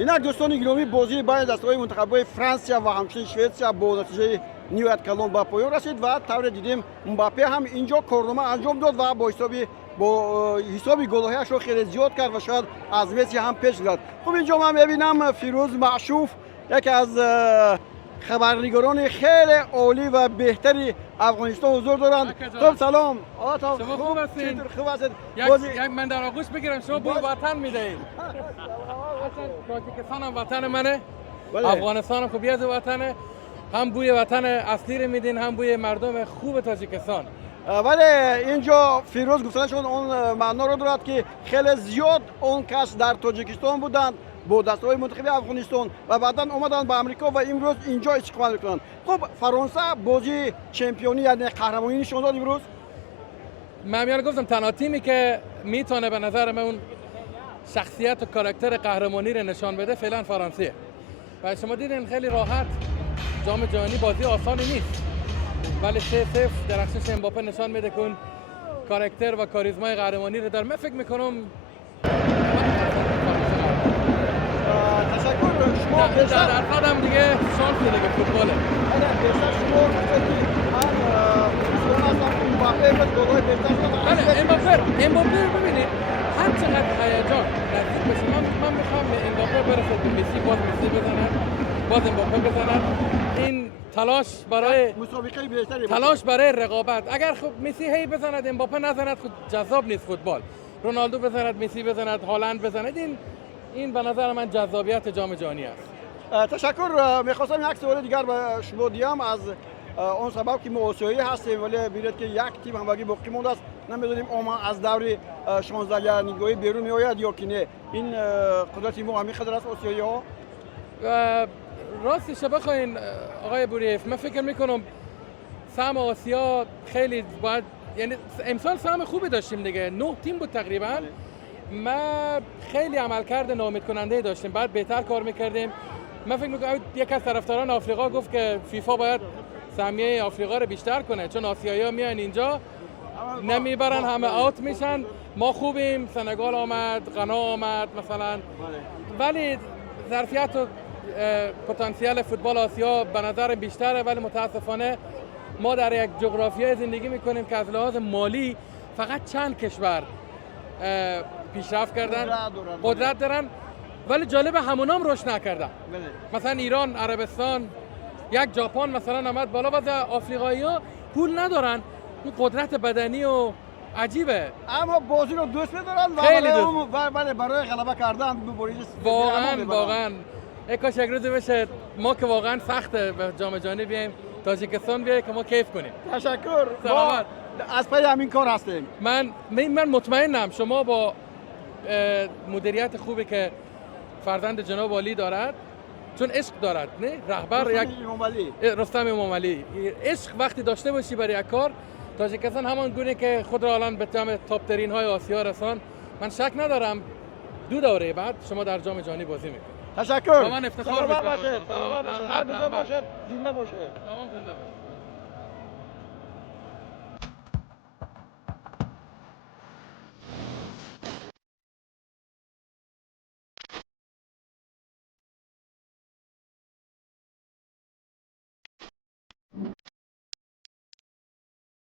اینک دوستان گرامی بازی بین دسته‌های منتخب‌های فرانسیا و همچنین شوئدیا با نتیجه نیویورک کلون به پایان رسید و طور دیدیم مباپه هم اینجا کارنامه انجام داد و با حساب گل‌هایش رو خیلی زیاد کرد و شاید از مسی هم پیش رفت. خب اینجا من می‌بینم فیروز معشوف یکی از خبرنگاران خیلی عالی و بهتری افغانستان حضور دارند. خب سلام. شما خوب هستین؟ خوب هستید؟ یک من در آغوش بگیرم شما بوی وطن میدهید. تاجیکستان هم وطن منه. افغانستان هم خوبی از وطنه. هم بوی وطن اصلی رو میدین هم بوی مردم خوب تاجیکستان. ولی اینجا فیروز گفتنشون اون معنا رو دارد که خیلی زیاد اون کس در تاجیکستان بودند با دسته‌های منتخب افغانستان و بعدا اومدن به آمریکا و امروز اینجا استقبال میکنن. خب فرانسه بازی چمپیونی یعنی قهرمانی نشون داد امروز. من میان گفتم تنها تیمی که میتونه به نظر من اون شخصیت و کاراکتر قهرمانی رو نشان بده فعلا فرانسه. و شما دیدین خیلی راحت جام جهانی بازی آسانی نیست. ولی 3-0 درخشش امباپه نشان میده که اون کاراکتر و کاریزمای قهرمانی رو داره. من فکر میکنم تشکر شما در هم دیگه شانس دیگه فوتباله. امباپه ببینید هر چقدر هیجان نزدیک بشه من میخوام امباپه برسه به مسی باز مسی بزنن باز امباپه بزنن. این تلاش برای رقابت. اگر خب مسی هی بزند امباپه نزند خود جذاب نیست فوتبال. رونالدو بزند مسی بزند هالند بزند این به نظر من جذابیت جام جهانی است. تشکر. میخواستم یک سوال دیگر به شما دیم از اون سبب که ما آسیایی هستیم ولی می‌بینید که یک تیم همگی باقی مونده است. نمیدونیم اما از دور 16 نگاهی بیرون میآید یا که نه. این قدرت ما همین قدر است آسیایی ها. راستش بخواین آقای بوریف من فکر میکنم سهم آسیا خیلی باید یعنی امسال سهم خوبی داشتیم دیگه 9 تیم بود تقریبا. ما خیلی عملکرد ناامید کننده داشتیم بعد بهتر کار میکردیم. من فکر میکنم یک از طرفداران آفریقا گفت که فیفا باید سهمیه آفریقا رو بیشتر کنه چون آسیایی‌ها میان اینجا نمیبرن همه آوت میشن. ما خوبیم سنگال آمد غنا آمد مثلا ولی ظرفیت و پتانسیل فوتبال آسیا به نظر بیشتره ولی متاسفانه ما در یک جغرافیای زندگی میکنیم که از لحاظ مالی فقط چند کشور پیشرفت کردن قدرت دارن ولی جالب همونام رشد نکردن. مثلا ایران عربستان یک ژاپن مثلا آمد بالا و آفریقایی‌ها پول ندارن این قدرت بدنی و عجیبه اما بازی رو دوست می‌دارن و برای غلبه کردن واقعا کاش یک روز بشه ما که واقعا سخته به جام جهانی بیایم تاجیکستان بیایم که ما کیف کنیم. تشکر. سلامت. از پای همین کار هستیم. من مطمئنم شما با مدیریت خوبی که فرزند جناب والی دارد چون عشق دارد نه رهبر یک رستم امامعلی عشق وقتی داشته باشی برای یک کار تاجیکستان همان گونه که خود را الان به تاپ ترین های آسیا رسان من شک ندارم 2 دوره بعد شما در جام جهانی بازی میکنید. تشکر. من افتخار میکنم. سلامت باشید. زنده باشید.